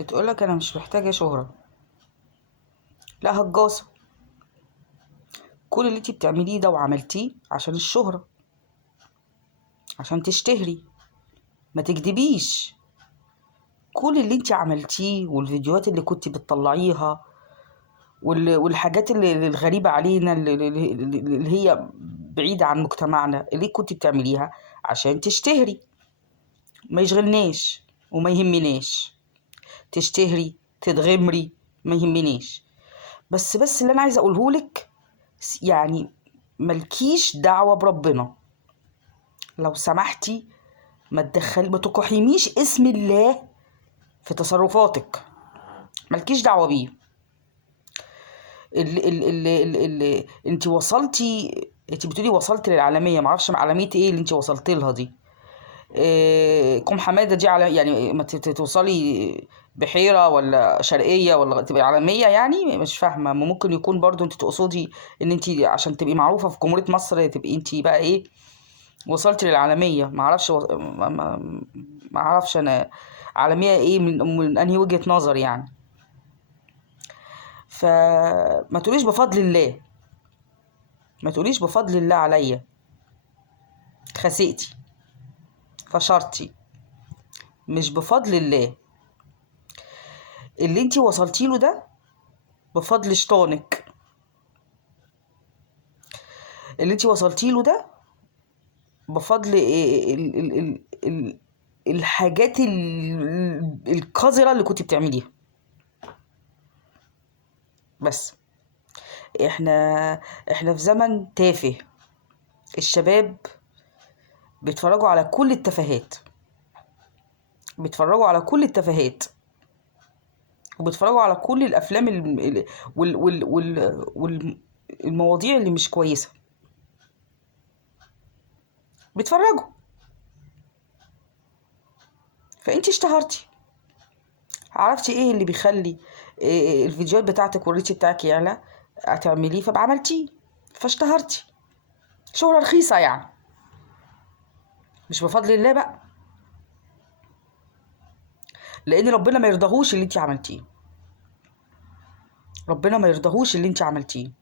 بتقولك انا مش محتاجة شهرة. لا هجاصة، كل اللي انتي بتعمليه ده وعملتيه عشان الشهرة، عشان تشتهري. ما تكدبيش. كل اللي انتي عملتيه والفيديوهات اللي كنتي بتطلعيها والحاجات اللي الغريبة علينا اللي هي بعيدة عن مجتمعنا، اللي كنتي بتعمليها عشان تشتهري. ما يشغلناش وما يهمناش. تشتهري تتغمري ما يهمنيش. بس اللي انا عايزه اقوله لك، يعني ملكيش دعوه بربنا لو سمحتي. ما تقحميش اسم الله في تصرفاتك. ملكيش دعوه بيه. انت وصلتي، انت بتقولي وصلت للعالميه، معرفش عالميه ايه اللي انت وصلت لها دي. كم حماده دي على يعني ما توصلي بحيره ولا شرقيه ولا تبقي عالميه، يعني مش فاهمه. ممكن يكون برضو انت تقصدي ان انت عشان تبقي معروفه في جمهوريه مصر تبقي انت بقى ايه، وصلتي للعالميه. ما اعرفش انا عالميه ايه من انهي وجهه نظر يعني. فما تقوليش بفضل الله، ما تقوليش بفضل الله عليا. خسئتي، فشرتي، مش بفضل الله. اللي انتي وصلتي له ده بفضل شيطانك. اللي انتي وصلتي له ده بفضل الحاجات القذرة اللي كنت بتعمليها. بس احنا في زمن تافه. الشباب بيتفرجوا على كل التفاهات، بيتفرجوا على كل التفاهات، وبيتفرجوا على كل الافلام والمواضيع اللي مش كويسه. بيتفرجوا. فانتي اشتهرتي، عرفتي ايه اللي بيخلي الفيديوهات بتاعتك والريتش بتاعك يعلى، هتعمليه فعملتيه فاشتهرتي. شهرة رخيصة يعني، مش بفضل الله بقى، لان ربنا ما يرضاهوش اللي انت عملتيه. ربنا ما يرضاهوش اللي انت عملتيه.